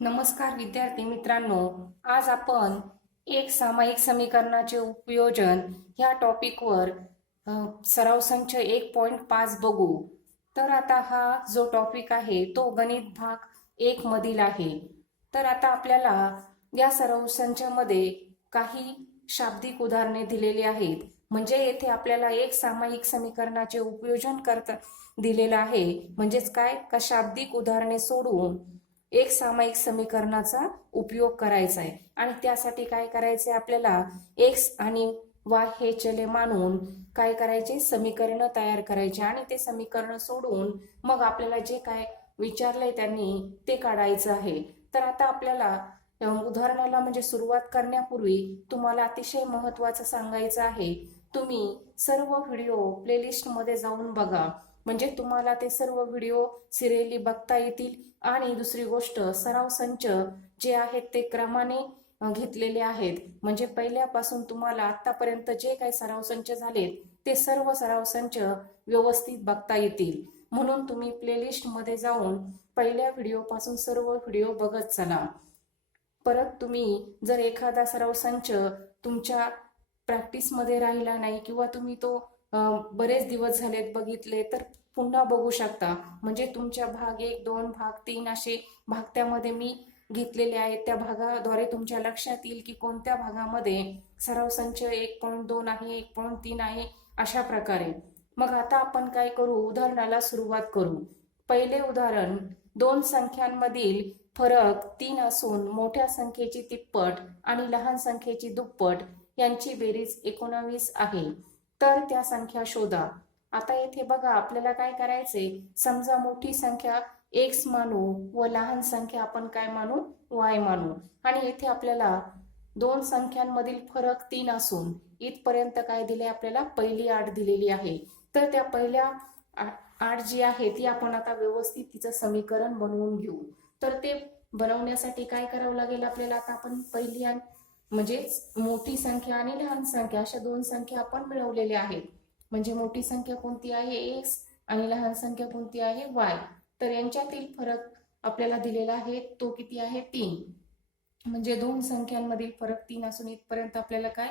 नमस्कार विद्यार्थी मित्रांनो, आज आपण एक सामायिक समीकरणाचे उपयोजन ह्या टॉपिकवर सराव संच 1.5 बघू. तर आता हा जो टॉपिक आहे तो गणित भाग 1 मधील आहे. तर आता आपल्याला या सराव संचामध्ये काही शाब्दिक उदाहरणे दिलेली आहेत. म्हणजे येथे आपल्याला एक सामायिक समीकरणाचे उपयोजन करता दिलेलं आहे. म्हणजेच काय का शाब्दिक उदाहरणे सोडवून एक सामायिक समीकरणाचा उपयोग करायचा आहे. आणि त्यासाठी काय करायचंय आपल्याला एक्स आणि वाय हे चले मानून काय करायचे समीकरण तयार करायचे आणि ते समीकरण सोडून मग आपल्याला जे काय विचारलंय त्यांनी ते काढायचं आहे. तर आता आपल्याला उदाहरणाला म्हणजे सुरुवात करण्यापूर्वी तुम्हाला अतिशय महत्त्वाचं सांगायचं आहे. तुम्ही सर्व व्हिडिओ प्लेलिस्ट मध्ये जाऊन बघा. म्हणजे तुम्हाला ते सर्व व्हिडिओ सिरियली बघता येतील. आणि दुसरी गोष्ट, सराव संच जे आहेत ते क्रमाने घेतलेले आहेत. म्हणजे पहिल्यापासून तुम्हाला आतापर्यंत जे काही सराव संच झालेत ते सर्व सराव संच व्यवस्थित बघता येतील. म्हणून तुम्ही प्लेलिस्ट मध्ये जाऊन पहिल्या व्हिडिओ पासून सर्व व्हिडिओ बघत चला. परत तुम्ही जर एखादा सराव संच तुमच्या प्रॅक्टिस मध्ये राहिला नाही किंवा तुम्ही तो बरेच दिवस झालेत बघितले तर पुन्हा बघू शकता. म्हणजे तुमच्या भाग 1, 2, भाग 3 असे भाग त्यामध्ये मी घेतलेले आहेत. त्या भागाद्वारे तुमच्या लक्षात येईल की कोणत्या भागामध्ये सराव संच 1.2 आहे, 1.3 आहे, अशा प्रकारे. मग आता आपण काय करू, उदाहरणाला सुरुवात करू. पहिले उदाहरण, दोन संख्यांमधील फरक 3 असून मोठ्या संख्येची तिप्पट आणि लहान संख्येची दुप्पट यांची बेरीज 19 आहे. तर त्या संख्या शोधा. आता येथे बघा आपल्याला काय करायचे, समजा मोठी संख्या x मानू व लहान संख्या आपण काय मानू, y मानू. आणि येथे आपल्याला दोन संख्यांमधील फरक 3 असून इथपर्यंत काय दिले आपल्याला, पहिली आठ दिलेली आहे. तर त्या पहिल्या आठ जी आहे ती आपण आता व्यवस्थित तिचं समीकरण बनवून घेऊ. तर ते बनवण्यासाठी काय करावं लागेल आपल्याला, आता आपण पहिली म्हणजे मोठी संख्या आणि लहान संख्या अशा दोन संख्या आपण मिळवलेल्या आहेत. म्हणजे मोठी संख्या कोणती आहे x आणि लहान संख्या कोणती आहे y. तर यांच्यातील फरक आपल्याला दिलेला आहे तो किती आहे, 3. म्हणजे दोन संख्यांमधील फरक 3 असून इथपर्यंत आपल्याला काय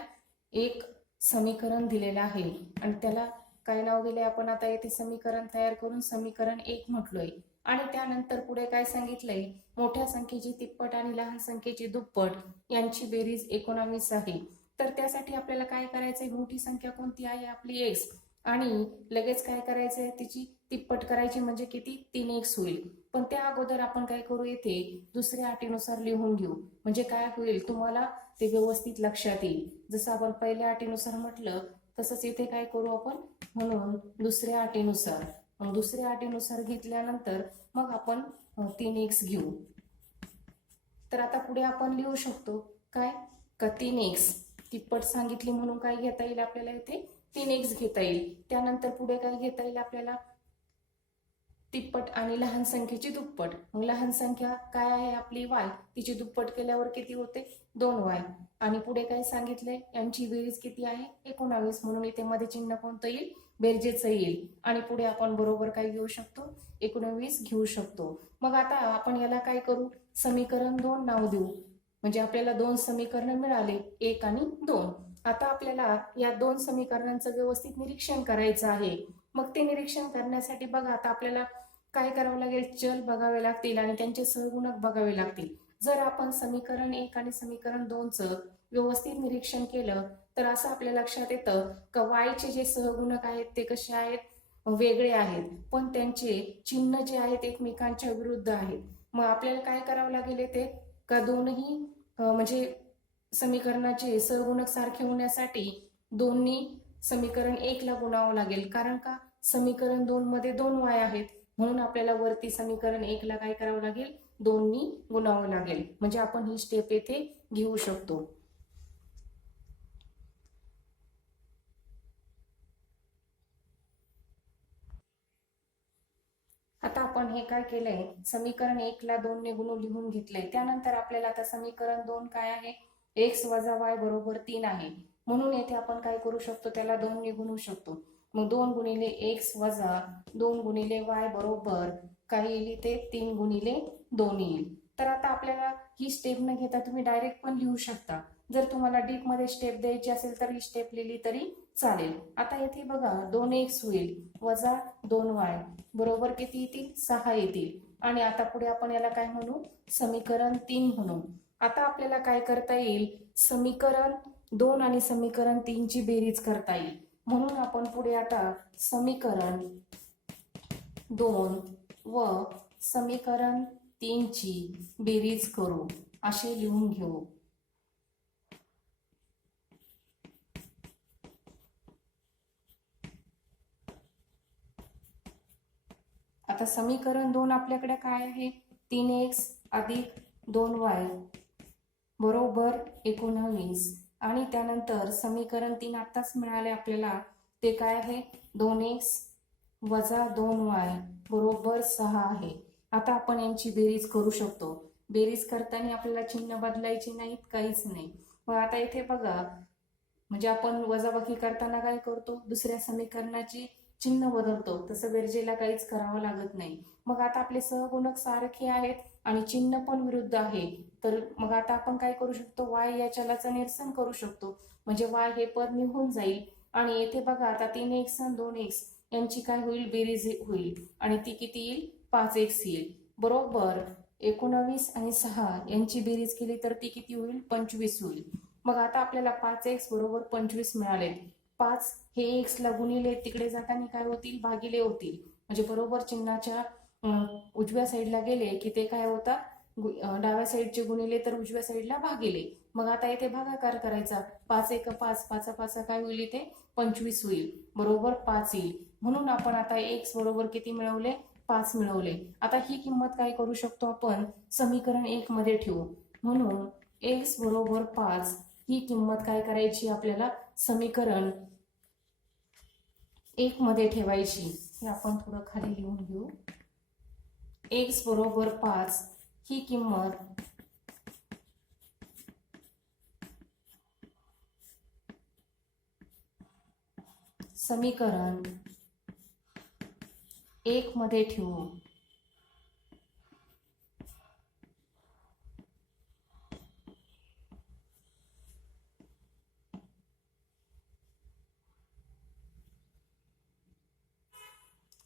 एक समीकरण दिलेलं आहे. आणि त्याला काय नाव दिले आपण, आता येथे समीकरण तयार करून समीकरण 1 म्हटलोय. आणि त्यानंतर पुढे काय सांगितलंय, मोठ्या संख्येची तिप्पट आणि लहान संख्येची दुप्पट यांची बेरीज 19 आहे. तर त्यासाठी आपल्याला काय करायचंय, मोठी संख्या कोणती आहे आपली x आणि लगेच काय करायचंय तिची तिप्पट करायची म्हणजे किती, 3x होईल. पण त्या अगोदर आपण काय करू, येथे दुसऱ्या अटीनुसार लिहून घेऊ. म्हणजे काय होईल तुम्हाला ते व्यवस्थित लक्षात येईल. जसं आपण पहिल्या अटीनुसार म्हटलं तसंच इथे काय करू आपण, म्हणून दुसऱ्या अटीनुसार. मग दुसऱ्या अटीनुसार घेतल्यानंतर मग आपण 3x घेऊ. तर आता पुढे आपण लिहू शकतो काय का 3x तिप्पट सांगितली म्हणून काय घेता येईल आपल्याला, इथे 3x घेता येईल. त्यानंतर पुढे काय घेता येईल आपल्याला, तिप्पट आणि लहान संख्येची दुप्पट. मग लहान संख्या काय आहे आपली y, तिची दुप्पट केल्यावर किती होते, 2y. आणि पुढे काय सांगितलंय, यांची बेरीज किती आहे, 19. म्हणून इथे मध्ये चिन्ह कोणतं येईल, बेरजेचं येईल. आणि पुढे आपण बरोबर काय घेऊ शकतो, 19 घेऊ शकतो. मग आता आपण याला काय करू, समीकरण 2 नाव देऊ. म्हणजे आपल्याला दोन समीकरण मिळाले, 1 आणि 2. आता आपल्याला या दोन समीकरणांचं व्यवस्थित निरीक्षण करायचं आहे. मग ते निरीक्षण करण्यासाठी बघा आता आपल्याला काय करावं लागेल, चल बघावे लागतील आणि त्यांचे सहगुणक बघावे लागतील. जर आपण समीकरण 1 आणि समीकरण 2चं व्यवस्थित निरीक्षण केलं तर असं आपल्या लक्षात येतं का y चे जे सहगुणक आहेत ते कसे आहेत, वेगळे आहेत. पण त्यांचे चिन्ह जे आहेत एकमेकांच्या विरुद्ध आहेत. मग आपल्याला काय करावं लागेल ते का दोन्ही म्हणजे समीकरणाचे सहगुणक सारखे होण्यासाठी दोन्ही समीकरण 1 ला गुणावं लागेल. कारण का समीकरण 2 मध्ये 2y आहेत. म्हणून आपल्याला वरती समीकरण 1 ला काय करावं लागेल, 2 गुणावं लागेल. म्हणजे आपण ही स्टेप येथे घेऊ शकतो. आता आपण हे काय केलंय, समीकरण 1 ला 2 ने गुणून लिहून घेतलंय. त्यानंतर आपल्याला आता समीकरण 2 काय आहे, x वजा y बरोबर 3 आहे. म्हणून येथे आपण काय करू शकतो, त्याला 2 ने गुणू शकतो. मग 2 गुणिले x वजा 2 गुणिले y बरोबर काय येईल, ते 3 गुणिले 2 येईल. तर आता आपल्याला ही स्टेप न घेता तुम्ही डायरेक्ट पण लिहू शकता. जर तुम्हाला डीप मध्ये स्टेप द्यायची असेल तर ही स्टेप लिहिली तरी चालेल. आता येथे बघा 2x होईल वजा 2y बरोबर किती येतील 6 येतील. आणि आता पुढे आपण याला काय म्हणू, समीकरण 3 म्हणू. आता आपल्याला काय करता येईल, समीकरण 2 आणि समीकरण 3 ची बेरीज करता येईल. म्हणून आपण पुढे आता समीकरण 2 व समीकरण 3 ची बेरीज करू असे लिहून घेऊ. आता समीकरण 2 आपल्याकडे काय आहे, 3x अधिक 2y बरोबर 19. आणि त्यानंतर समीकरण 3 आताच मिळाले आपल्याला, ते काय आहे 2x वजा 2y बरोबर 6 आहे. आता आपण यांची बेरीज करू शकतो. बेरीज करताना आपल्याला चिन्ह बदलायची नाहीत, काहीच नाही. मग आता इथे बघा, म्हणजे आपण वजाबाकी करताना काय करतो, दुसऱ्या समीकरणाची चिन्ह बदलतो, तसं बेरजेला काहीच करावं लागत नाही. मग आता आपले सहगुणक सारखे आहेत आणि चिन्ह पण विरुद्ध आहे, तर मग आता आपण काय करू शकतो, y या चलाचं निरसन करू शकतो. म्हणजे y हे पद निघून जाईल. आणि येथे बघा आता 3x आणि 2x यांची काय होईल, बेरीज होईल आणि ती किती येईल, 5x येईल बरोबर 19 आणि 6 यांची बेरीज केली तर ती किती होईल, 25 होईल. मग आता आपल्याला 5x बरोबर 25 मिळाले. 5 हे x ला गुणिले तिकडे जाताना काय होतील, भागिले होतील. म्हणजे बरोबर चिन्हाच्या उजव्या साईडला गेले की ते काय होतात, डाव्या साईडचे गुणिले तर उजव्या साईडला भागिले. मग आता इथे भागाकार करायचा, 5 एक 5, 5 5 काय होईल, इथे 25 होईल बरोबर 5 येईल. म्हणून आपण आता x बरोबर किती मिळवले, 5 मिळवले. आता ही किंमत काय करू शकतो, आपण समीकरण 1 मध्ये ठेवू. म्हणून x बरोबर 5 ही किंमत काय करायची, आपल्याला समीकरण 1 मध्ये ठेवायची. हे आपण थोडं खाली लिहून घेऊ. x बरोबर 5 ही किंमत समीकरण 1 मध्ये ठेवू.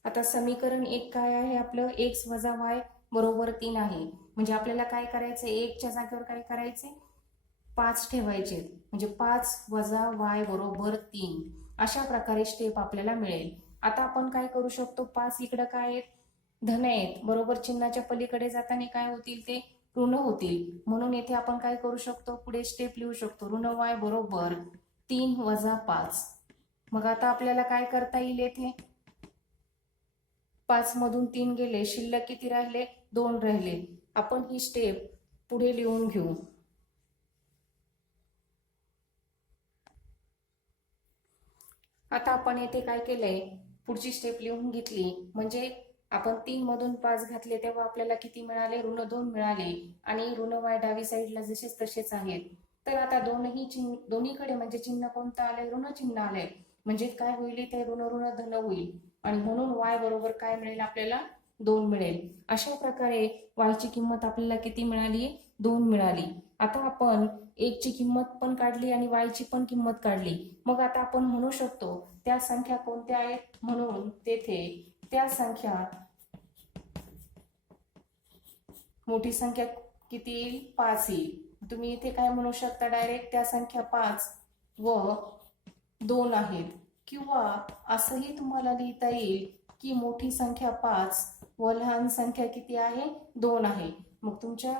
आता समीकरण 1 काय आहे आपलं, x वजा y बरोबर 3 आहे. म्हणजे आपल्याला काय करायचं, 1 च्या जागेवर काय करायचे, 5 ठेवायचे. म्हणजे 5 वजा y बरोबर 3 अशा प्रकारे स्टेप आपल्याला मिळेल. आता आपण काय करू शकतो, 5 इकडे काय आहेत, धन आहेत बरोबर, चिन्हाच्या पलीकडे जाताना काय होतील, ते ऋण होतील. म्हणून येथे आपण काय करू शकतो, पुढे स्टेप लिहू शकतो, ऋण y बरोबर 3 वजा 5. मग आता आपल्याला काय करता येईल, येथे 5 मधून 3 गेले, शिल्लक किती राहिले, 2 राहिले. आपण ही स्टेप पुढे लिहून घेऊ. आता आपण येथे काय केलंय, पुढची स्टेप लिहून घेतली. म्हणजे आपण 3 मधून 5 घातले तेव्हा आपल्याला किती मिळाले, ऋण 2 मिळाले. आणि ऋण y डावी साईडला जसेच तसेच आहेत. तर आता दोन्हीकडे म्हणजे चिन्ह कोणतं आलंय, ऋण चिन्ह आलंय. म्हणजे काय होईल, ते ऋण ऋण धन होईल. आणि म्हणून y बरोबर काय मिळेल, आपल्याला 2 मिळेल. अशा प्रकारे y ची किंमत आपल्याला किती मिळाली, 2 मिळाली. आता आपण 1 ची किंमत पण काढली आणि y ची पण किंमत काढली. मग आता आपण म्हणू शकतो त्या संख्या कोणत्या आहेत, म्हणून तेथे त्या संख्या, मोठी संख्या किती येईल, 5 येईल. तुम्ही इथे काय म्हणू शकता, डायरेक्ट त्या संख्या 5 व 2 आहेत. किंवा असंही तुम्हाला लिहिता येईल की मोठी संख्या 5 व लहान संख्या किती आहे, 2 आहे. मग तुमच्या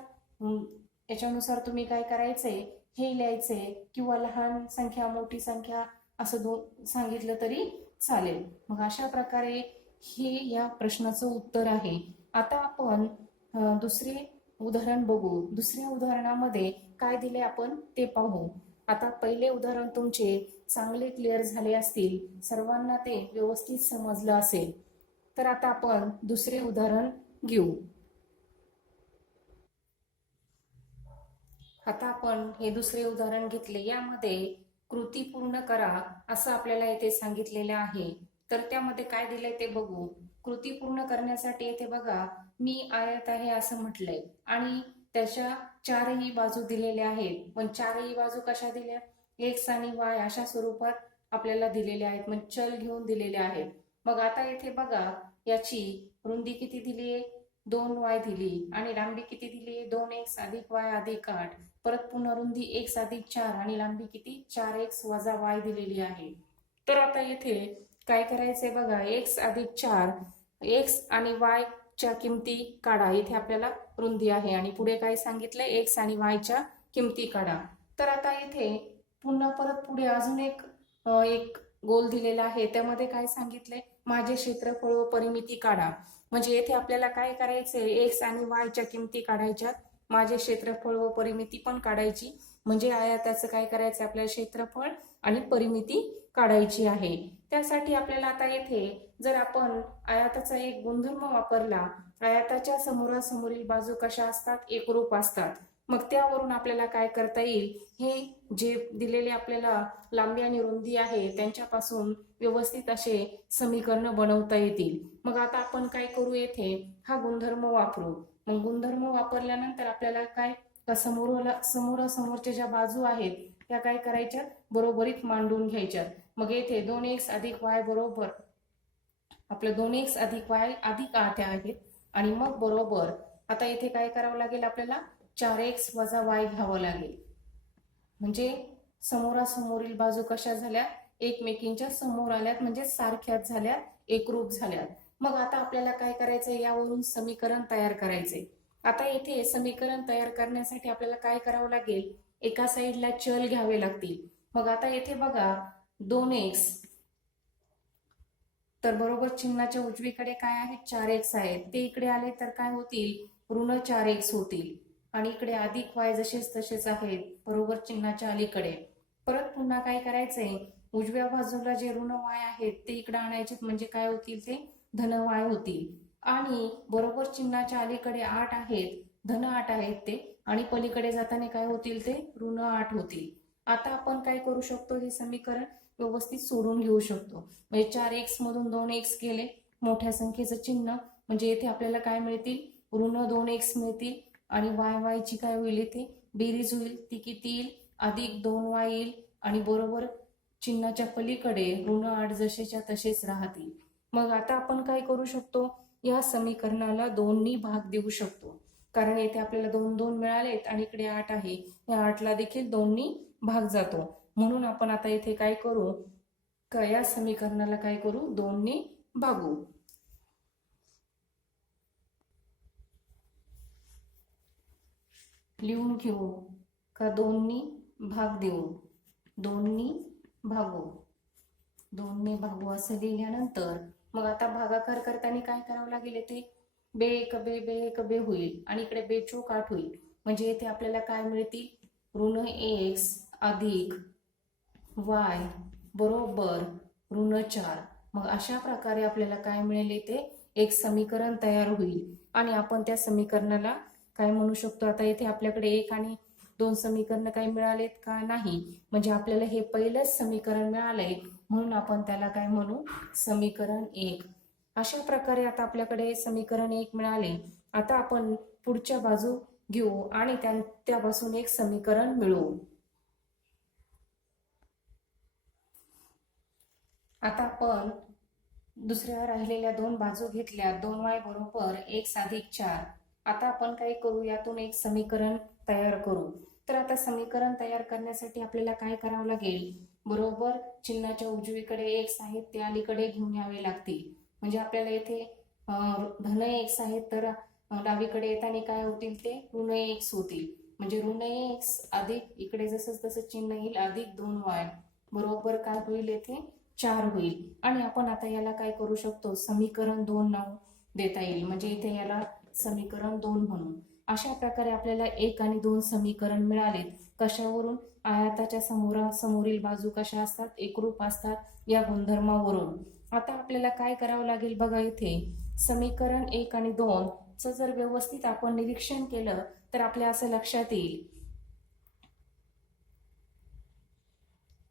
याच्यानुसार तुम्ही काय करायचे, हे लिहायचे किंवा लहान संख्या मोठी संख्या असं सांगितलं तरी चालेल. मग अशा प्रकारे हे या प्रश्नाचं उत्तर आहे. आता आपण दुसरे उदाहरण बघू. दुसऱ्या उदाहरणामध्ये काय दिले आपण ते पाहू. आता पहिले उदाहरण तुमचे चांगले क्लिअर झाले असतील, सर्वांना ते व्यवस्थित समजलं असेल. तर आता आपण दुसरे उदाहरण घेऊ. आता आपण हे दुसरे उदाहरण घेतले. यामध्ये कृती पूर्ण करा असं आपल्याला इथे सांगितलेलं आहे. तर त्यामध्ये काय दिलंय ते बघू. कृती पूर्ण करण्यासाठी इथे बघा, मी आयत आहे असं म्हटलंय आणि त्याच्या चारही बाजू दिलेल्या आहेत, पण चारही बाजू कशा दिल्या, एक्स आणि वाय अशा स्वरूपात आपल्याला दिलेल्या आहेत, म्हणजे चल घेऊन दिलेले आहेत. मग आता इथे बघा, याची रुंदी किती दिली आहे, 2y दिली, आणि लांबी किती दिली आहे, 2x अधिक y अधिक 8. परत पुन्हा रुंदी x अधिक 4 आणि लांबी किती, 4x वजा y दिलेली आहे. तर आता येथे काय करायचंय बघा, x अधिक 4, x आणि y च्या किमती काढा. इथे आपल्याला रुंदी आहे आणि पुढे काय सांगितलंय, x आणि y च्या किमती काढा. तर आता इथे पुन्हा परत पुढे अजून एक गोल दिलेला आहे, त्यामध्ये काय सांगितलंय, माझे क्षेत्रफळ व परिमिती काढा. म्हणजे येथे आपल्याला काय करायचंय, एक्स आणि वाय च्या किमती काढायच्यात, माझे क्षेत्रफळ व परिमिती पण काढायची. म्हणजे आयताचं काय करायचं, आपल्याला क्षेत्रफळ आणि परिमिती काढायची आहे. त्यासाठी आपल्याला आता येथे जर आपण आयताचा एक गुणधर्म वापरला, आयताच्या समोरासमोरील बाजू कशा असतात, एकरूप असतात. मग त्यावरून आपल्याला काय करता येईल, हे जे दिलेले आपल्याला लांबी आणि रुंदी आहे त्यांच्यापासून व्यवस्थित असे समीकरण बनवता येतील. मग आता आपण काय करू, येथे हा गुणधर्म वापरू. मग गुणधर्म वापरल्यानंतर आपल्याला काय, समोरासमोरच्या ज्या बाजू आहेत त्या काय करायच्या, बरोबरीत मांडून घ्यायच्या. मग येथे 2x अधिक y बरोबर आपलं 2x अधिक y अधिक 8 आहेत, आणि मग बरोबर आता इथे काय करावं लागेल, आपल्याला 4x वजा y घ्यावं लागेल. म्हणजे समोरासमोरील बाजू कशा झाल्या, एकमेकींच्या समोर आल्यात, म्हणजे सारख्याच झाल्या, एकरूप झाल्यात. मग आता आपल्याला काय करायचंय, यावरून समीकरण तयार करायचंय. आता इथे समीकरण तयार करण्यासाठी आपल्याला काय करावं लागेल, एका साईडला चल घ्यावे लागतील. मग आता येथे बघा 2x, तर बरोबर चिन्हाच्या उजवीकडे काय आहे, 4x आहेत, ते इकडे आले तर काय होतील, ऋण 4x होतील. आणि इकडे अधिक y जसेच तसेच आहेत, बरोबर चिन्हाच्या अलीकडे. परत पुन्हा काय करायचंय, उजव्या बाजूला जे ऋण y आहेत ते इकडे आणायचे, म्हणजे काय होतील, ते धन y होतील. आणि बरोबर चिन्हाच्या अलीकडे 8 आहेत, धन 8 आहेत ते, आणि पलीकडे जाताना काय होतील, ते ऋण 8 होतील. आता आपण काय करू शकतो, हे समीकरण व्यवस्थित सोडून घेऊ शकतो. म्हणजे 4x मधून 2x गेले, मोठ्या संख्येचं चिन्ह, म्हणजे येथे आपल्याला काय मिळतील, ऋण 2x मिळतील. आणि y ची काय होईल, इथे बेरीज होईल, ती किती येईल, अधिक 2y येईल. आणि बरोबर चिन्हाच्या पलीकडे ऋण 8 जसेच्या तसेच राहतील. मग आता आपण काय करू शकतो, या समीकरणाला 2 नी भाग देऊ शकतो, कारण येथे आपल्याला 2 2 मिळालेत आणि इकडे 8 आहे, या 8 ला देखील 2 नी भाग जातो. म्हणून आपण आता इथे काय करू, या समीकरणाला काय करू, 2 नी भागू. लिहून घेऊ का, 2 नी भाग देऊ, 2 नी भागू, 2 नी भागू असं लिहिल्यानंतर मग आता भागाकार करताना काय करावं लागेल, येथे बे एक बे बे एक बे होईल, आणि इकडे बे चोक 8 होईल. म्हणजे येथे आपल्याला काय मिळतील, ऋण x अधिक y बरोबर ऋण 4. मग अशा प्रकारे आपल्याला काय मिळेल, इथे एक समीकरण तयार होईल. आणि आपण त्या समीकरणाला काय म्हणू शकतो, आता इथे आपल्याकडे 1 आणि 2 समीकरण काही मिळालेत का, नाही. म्हणजे आपल्याला हे पहिलंच समीकरण मिळालंय, म्हणून आपण त्याला काय म्हणू, समीकरण 1. अशा प्रकारे आता आपल्याकडे समीकरण 1 मिळाले. आता आपण पुढच्या बाजू घेऊ आणि त्यापासून एक समीकरण मिळवू. आता आपण दुसऱ्या राहिलेल्या 2 बाजू घेतल्या, 2y बरोबर x अधिक 4. आता आपण काय करू, यातून एक समीकरण तयार करू. तर आता समीकरण तयार करण्यासाठी आपल्याला काय करावं लागेल, बरोबर चिन्हाच्या उजवीकडे x आहेत ते अलीकडे घेऊन यावे लागतील. म्हणजे आपल्याला येथे धन x आहेत, तर डावीकडे येताना काय होतील, ते ऋण x होतील. म्हणजे ऋण x अधिक इकडे जसं तसं चिन्ह येईल, अधिक 2y बरोबर काय होईल, येथे 4 होईल. आणि आपण आता याला काय करू शकतो, समीकरण 2 नाव देता येईल. म्हणजे इथे याला समीकरण 2 म्हणून. अशा प्रकारे आपल्याला 1 आणि 2 समीकरण मिळालेत. कशावरून, आयताच्या समोरील बाजू कशा असतात, एकरूप असतात, या गुणधर्मावरून. आता आपल्याला काय करावं लागेल बघा, इथे समीकरण 1 आणि 2 चं जर व्यवस्थित आपण निरीक्षण केलं तर आपल्या असं लक्षात येईल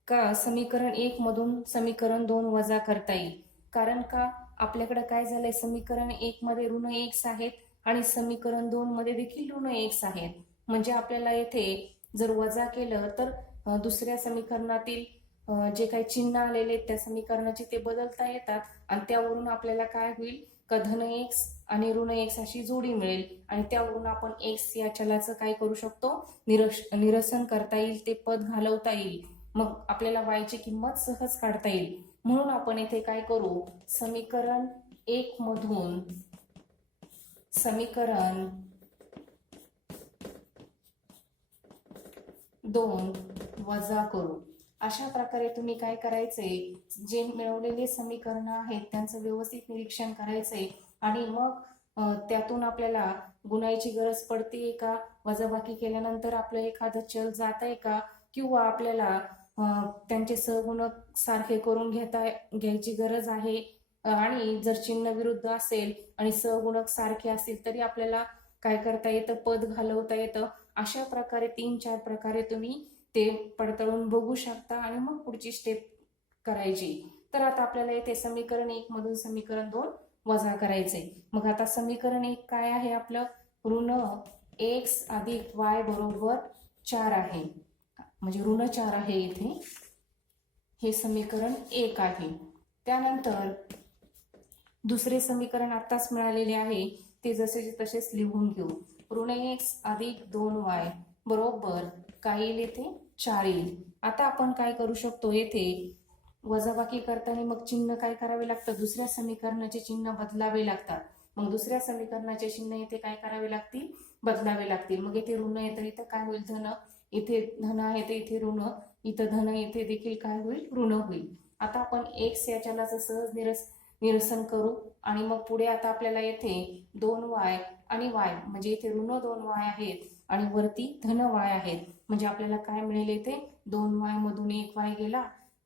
का समीकरण 1 मधून समीकरण 2 वजा करता येईल. कारण का, आपल्याकडे काय झालंय, समीकरण 1 मध्ये ऋण x आहेत आणि समीकरण 2 मध्ये देखील ऋण x आहेत. म्हणजे आपल्याला येथे जर वजा केलं तर दुसऱ्या समीकरणातील जे काही चिन्ह आलेले त्या समीकरणाचे ते बदलता येतात आणि त्यावरून आपल्याला काय होईल का धन x आणि ऋण x अशी जोडी मिळेल आणि त्यावरून आपण x या चलाचं काय करू शकतो निरसन करता येईल, ते पद घालवता येईल. मग आपल्याला y ची किंमत सहज काढता येईल. म्हणून आपण इथे काय करू, समीकरण 1 मधून समीकरण 2 वजा करू. अशा प्रकारे तुम्ही काय करायचे, जे मिळवलेले समीकरण आहेत त्यांचं व्यवस्थित निरीक्षण करायचे आणि मग त्यातून आपल्याला गुणायची गरज पडते का, वजाबाकी केल्यानंतर आपलं एखादं चल जात आहे का, किंवा आपल्याला त्यांचे सहगुणक सारखे करून घ्यायची गरज आहे. आणि जर चिन्ह विरुद्ध असेल आणि सहगुणक सारखे असतील तरी आपल्याला काय करता येतं, पद घालवता येतं. अशा प्रकारे 3-4 प्रकारे तुम्ही ते पडताळून बघू शकता आणि मग पुढची स्टेप करायची. तर आता आपल्याला इथे समीकरण 1 मधून समीकरण 2 वजा करायचे. मग आता समीकरण 1 काय आहे आपलं, ऋण x अधिक y बरोबर 4 आहे. म्हणजे ऋण 4 आहे इथे, हे समीकरण 1 आहे. त्यानंतर दुसरे समीकरण आताच मिळालेले आहे ते जसे तसेच लिहून घेऊ. ऋण x अधिक 2y बरोबर काय येईल, इथे 4 येईल. आता आपण काय करू शकतो, येथे वजाबाकी करताना मग चिन्ह काय करावे लागतं, दुसऱ्या समीकरणाचे चिन्ह बदलावे लागतात. मग दुसऱ्या समीकरणाचे चिन्ह इथे काय करावे लागतील, बदलावे लागतील. मग इथे ऋण येतं, इथं काय होईल धन, इथे धन आहे तर इथे ऋण, इथं धन, इथे देखील काय होईल ऋण होईल. आता आपण x या चलाचं सहज निरसन करू आणि मग पुढे आता आपल्याला येथे 2y आणि y म्हणजे इथे ऋण 2y आहेत आणि वरती धन y आहेत. म्हणजे आपल्याला काय मिळेल, इथे 2y मधून 1y गेला,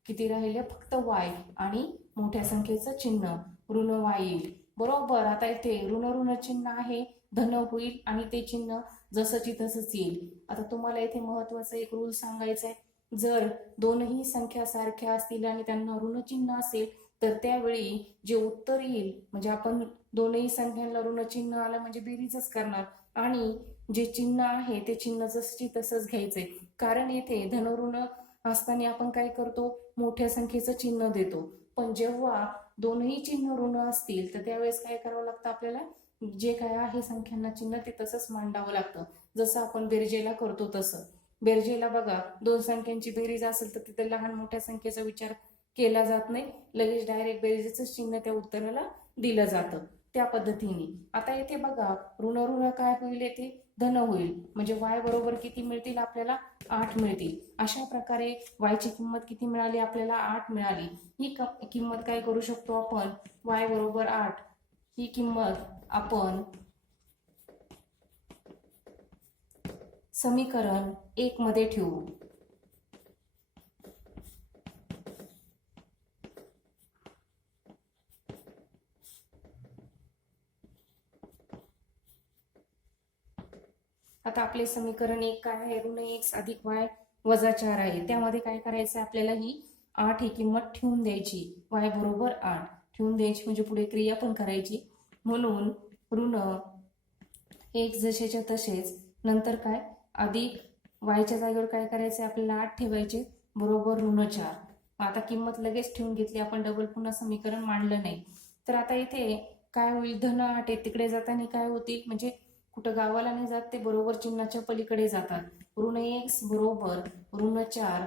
किती राहिले फक्त y आणि मोठ्या संख्येचं चिन्ह ऋण y येईल. बरोबर. आता इथे ऋण चिन्ह आहे, धन होईल आणि ते चिन्ह जसंची तसंच येईल. आता तुम्हाला इथे महत्वाचा एक रूल सांगायचा आहे, जर दोनही संख्या सारख्या असतील आणि त्यांना ऋण चिन्ह असेल तर त्यावेळी जे उत्तर येईल, म्हणजे आपण दोनही संख्यांना ऋण चिन्ह आलं म्हणजे बेरीजच करणार आणि जे चिन्ह आहे ते चिन्ह जसंची तसंच घ्यायचंय. कारण येथे धन ऋण असताना आपण काय करतो, मोठ्या संख्येचं चिन्ह देतो. पण जेव्हा दोनही चिन्ह ऋण असतील तर त्यावेळेस काय करावं लागतं, आपल्याला जे काय आहे संख्यांना चिन्ह ते तसंच मांडावं लागतं. जसं आपण बेरजेला करतो तसं. बेरजेला बघा, दोन संख्यांची बेरीज असेल तर तिथे लहान मोठ्या संख्येचा विचार केला जात नाही, लगेच डायरेक्ट बेरीजचं चिन्ह त्या उत्तराला दिलं जातं, त्या पद्धतीने. आता येथे बघा ऋण काय होईल, येथे धन होईल. म्हणजे y बरोबर किती मिळतील आपल्याला, 8 मिळतील. अशा प्रकारे y ची किंमत किती मिळाली आपल्याला, 8 मिळाली. ही किंमत काय करू शकतो आपण, y बरोबर 8 ही किंमत आपण समीकरण 1 मध्ये ठेवू. आता आपले समीकरण 1 काय आहे, ऋण x अधिक y वजा 4 आहे. त्यामध्ये काय करायचं, आपल्याला ही 8 ही किंमत ठेवून द्यायची, y बरोबर 8 ठेवून द्यायची, म्हणजे पुढे क्रिया पण करायची. म्हणून ऋण x जसेच्या तसेच, नंतर काय अधिक y च्या जागेवर काय करायचं, आपल्याला 8 ठेवायचे बरोबर ऋण 4. आता किंमत लगेच ठेवून घेतली आपण, डबल पुन्हा समीकरण मांडलं नाही. तर आता इथे काय होईल, धन 8 आहे, तिकडे जाताना काय होतील, म्हणजे कुठं गावाला नाही जात, ते बरोबर चिन्हाच्या पलीकडे जातात. ऋण x बरोबर ऋण 4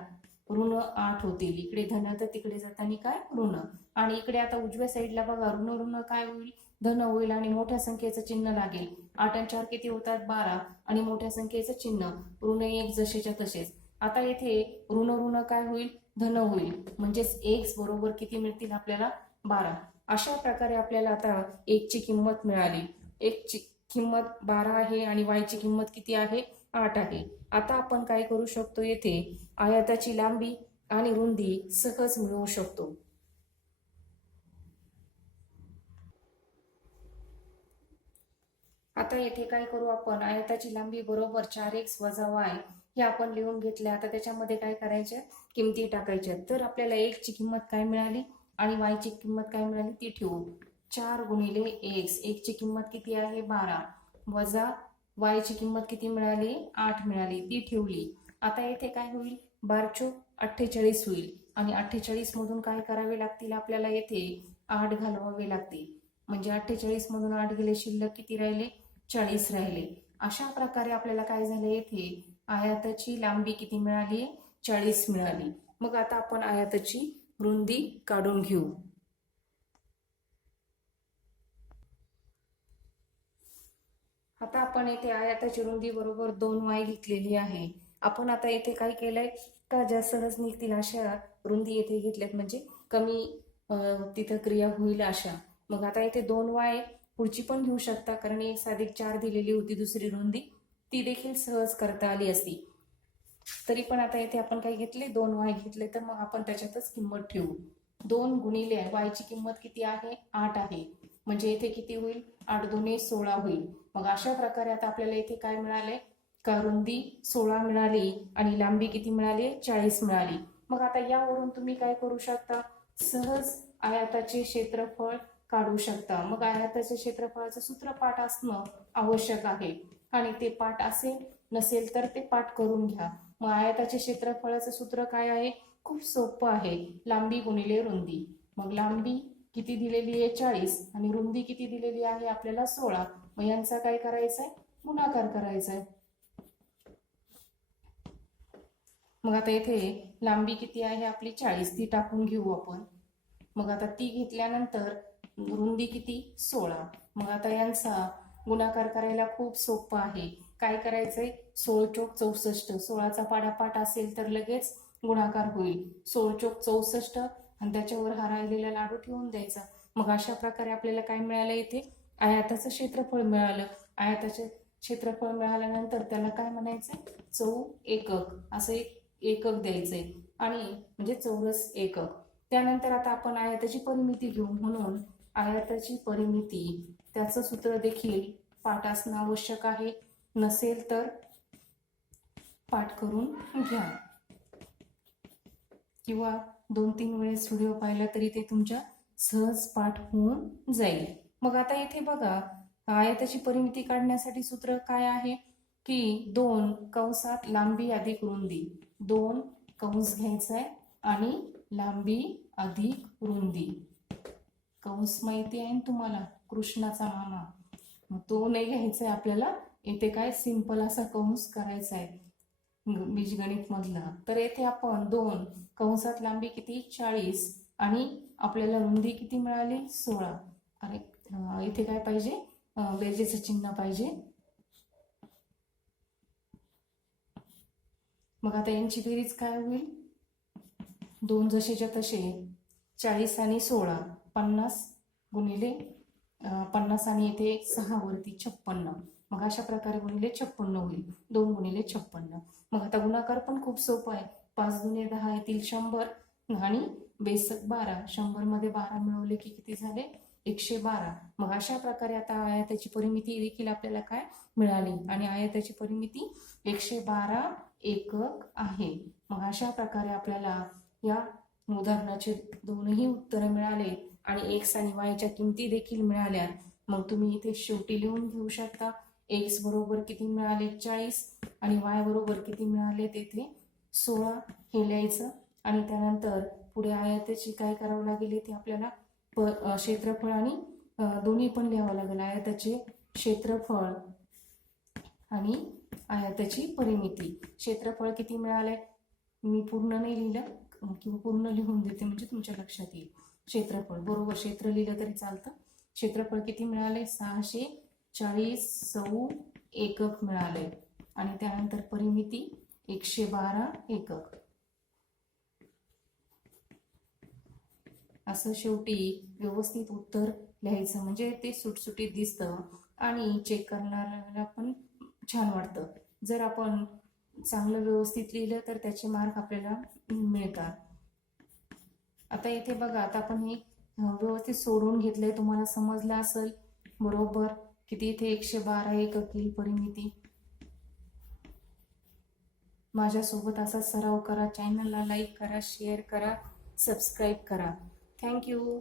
ऋण 8 होतील. इकडे धन तर तिकडे जाताना काय ऋण. आणि इकडे आता उजव्या साईडला बघा ऋण काय होईल, धन होईल आणि मोठ्या संख्येचं चिन्ह लागेल. 8 आणि 4 किती होतात, 12 आणि मोठ्या संख्येचं चिन्ह ऋण 1 जसेच्या तसेच. आता येथे ऋण काय होईल, धन होईल. म्हणजेच x बरोबर किती मिळतील आपल्याला, 12. अशा प्रकारे आपल्याला आता x ची किंमत मिळाली. x ची किंमत 12 आहे आणि y ची किंमत किती आहे, 8 आहे. आता आपण काय करू शकतो, येथे आयताची लांबी आणि रुंदी सहज मिळवू शकतो. आता येथे काय करू आपण, आयताची लांबी बरोबर 4x वजा y हे आपण लिहून घेतले. आता त्याच्यामध्ये काय करायचे, किमती टाकायच्या. तर आपल्याला x ची किंमत काय मिळाली आणि y ची किंमत काय मिळाली ती ठेवू. 4 गुणिले x, x ची किंमत किती आहे, 12 वजा y ची किंमत किती मिळाली 8 मिळाली ती ठेवली. आता येथे काय होईल 12 48 होईल आणि 48 मधून काय करावे लागतील आपल्याला येथे 8 घालवावे लागतील. म्हणजे 48 मधून 8 गेले शिल्लक किती राहिले 40 राहिले. अशा प्रकारे आपल्याला काय झालं येथे आयताची लांबी किती मिळाली 40 मिळाली. मग आता आपण आयताची रुंदी काढून घेऊ. आता आपण येथे आयताची रुंदी बरोबर 2y घेतलेली आहे. आपण आता येथे काय केलंय का ज्या सहज निघतील अशा रुंदी येथे घेतल्यात म्हणजे कमी तिथं क्रिया होईल अशा. मग आता येथे 2y पुढची पण घेऊ शकता कारण 1+4 दिलेली होती दुसरी रुंदी ती देखील सहज करता आली असती. तरी पण आता येथे आपण काय घेतले 2y घेतले तर मग आपण त्याच्यातच किंमत ठेवू. 2 गुणिले y ची किंमत किती आहे 8 आहे म्हणजे येथे किती होईल 8 दुणे 16 होईल. मग अशा प्रकारे आता आपल्याला इथे काय मिळाले का रुंदी 16 मिळाली आणि लांबी किती मिळाली 40 मिळाली. मग आता यावरून तुम्ही काय करू शकता सहज आयताचे क्षेत्रफळ काढू शकता. मग आयताच्या क्षेत्रफळाचं सूत्र पाठ असणं आवश्यक आहे आणि ते पाठ असेल नसेल तर ते पाठ करून घ्या. मग आयताचे क्षेत्रफळाचं सूत्र काय आहे खूप सोपं आहे लांबी गुणिले रुंदी. मग लांबी किती दिलेली आहे 40 आणि रुंदी किती दिलेली आहे आपल्याला 16. मग यांचा काय करायचंय गुणाकार करायचाय. मग आता इथे लांबी किती आहे आपली 40 ती टाकून घेऊ आपण. मग आता ती घेतल्यानंतर रुंदी किती 16. मग आता यांचा गुणाकार करायला खूप सोपं आहे. काय करायचंय 16 चोक 64 16चा पाडापाठ असेल तर लगेच गुणाकार होईल. 16 चोक 64 आणि त्याच्यावर हा राहिलेला लाडू ठेवून द्यायचा. मग अशा प्रकारे आपल्याला काय मिळालं इथे आयताचं क्षेत्रफळ मिळालं. आयताचे क्षेत्रफळ मिळाल्यानंतर त्याला काय म्हणायचंय चौ एकक असं एक एकक द्यायचंय आणि म्हणजे चौरस एकक. त्यानंतर आता आपण आयताची परिमिती घेऊ. म्हणून आयताची परिमिती त्याचं सूत्र देखील पाठ असणं आवश्यक आहे. नसेल तर पाठ करून घ्या किंवा 2-3 वेळेस व्हिडिओ पाहिला तरी ते तुमच्या सहज पाठ होऊन जाईल. मग आता इथे बघा आयताची परिमिती काढण्यासाठी सूत्र काय आहे की 2 कंसात लांबी अधिक रुंदी 2 कंस घ्यायचाय आणि लांबी अधिक रुंदी. कंस माहिती आहे तुम्हाला कृष्णाचा मामा मग तो नाही घ्यायचा आहे आपल्याला. इथे काय सिंपल असा कंस करायचा आहे बीजगणित मधला. तर येथे आपण 2 कंसात लांबी किती 40 आणि आपल्याला रुंदी किती मिळाली 16. अरे इथे काय पाहिजे बेरजेचं चिन्ह पाहिजे. मग आता यांची बेरीज काय होईल 2 जसेच्या तसे 40 आणि 16 50 गुणिले 50 आणि इथे 6 वरती 56. मग अशा प्रकारे गुणिले 56 होईल 2 गुणिले 56. मग आता गुणाकार पण खूप सोपा आहे. 5 दुणे 10 येतील 100 आणि बेसक 12 100 मध्ये 12 मिळवले की किती झाले 112. मग अशा प्रकारे आता आयताची परिमिती देखील आपल्याला काय मिळाली आणि आयताची परिमिती 112 एकक आहे. मग अशा प्रकारे आपल्याला या उदाहरणाचे दोनही उत्तर मिळाले आणि x आणि y च्या किमती देखील मिळाल्या. मग तुम्ही इथे शेवटी लिहून घेऊ शकता x बरोबर किती मिळाले 40 आणि y बरोबर किती मिळाले तेथे 16 हे लिहायचं. आणि त्यानंतर पुढे आयताची काय करावं लागेल इथे आपल्याला क्षेत्रफळ आणि दोन्ही पण लिहावं लागेल. आयताचे क्षेत्रफळ आणि आयताची परिमिती. क्षेत्रफळ किती मिळाले मी पूर्ण नाही लिहिलं किंवा पूर्ण लिहून देते म्हणजे तुमच्या लक्षात येईल. क्षेत्रफळ बरोबर क्षेत्र लिहिलं तरी चालतं. क्षेत्रफळ किती मिळाले 640 सौ एकक मिळाले आणि त्यानंतर परिमिती 112 एकक. असं शेवटी व्यवस्थित उत्तर लिहायचं म्हणजे ते सुटसुटीत दिसतं आणि चेक करणाऱ्याला पण छान वाटतं. जर आपण चांगलं व्यवस्थित लिहिलं तर त्याचे मार्क आपल्याला मिळतात. आता इथे बघा आता आपण हे व्यवस्थित सोडवून घेतलंय तुम्हाला समजलं असेल बरोबर किती इथे 112 एकक येईल परिमिती. माझ्यासोबत असा सराव करा. चॅनलला लाईक करा शेअर करा सबस्क्राईब करा. थँक्यू.